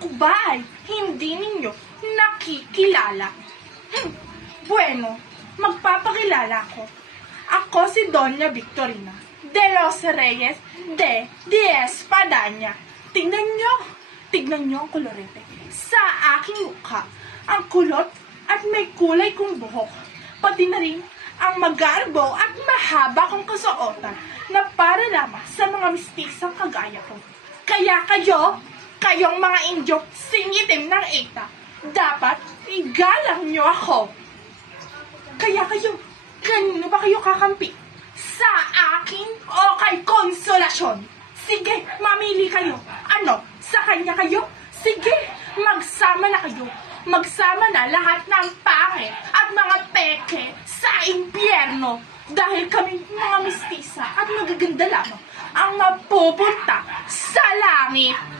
Ako ba ay hindi ninyo nakikilala? Bueno, magpapakilala ko. Ako si Doña Victorina de los Reyes de Espadaña. Tignan nyo ang kolorete sa aking mukha. Ang kulot at may kulay kong buhok. Pati na rin ang magarbo at mahaba kong kasuotan na para lamang sa mga mistisang kagaya ko. Kaya kayong mga Indyo singitim ng eta, dapat igalang nyo ako. Kaya kanino ba kayo kakampi? Sa akin o kay Konsolasyon? Sige, mamili kayo. Ano, sa kanya kayo? Sige, magsama na kayo. Magsama na lahat ng pangit at mga peke sa impyerno. Dahil kami mga mistisa at magaganda lamang ang mapupunta sa langit.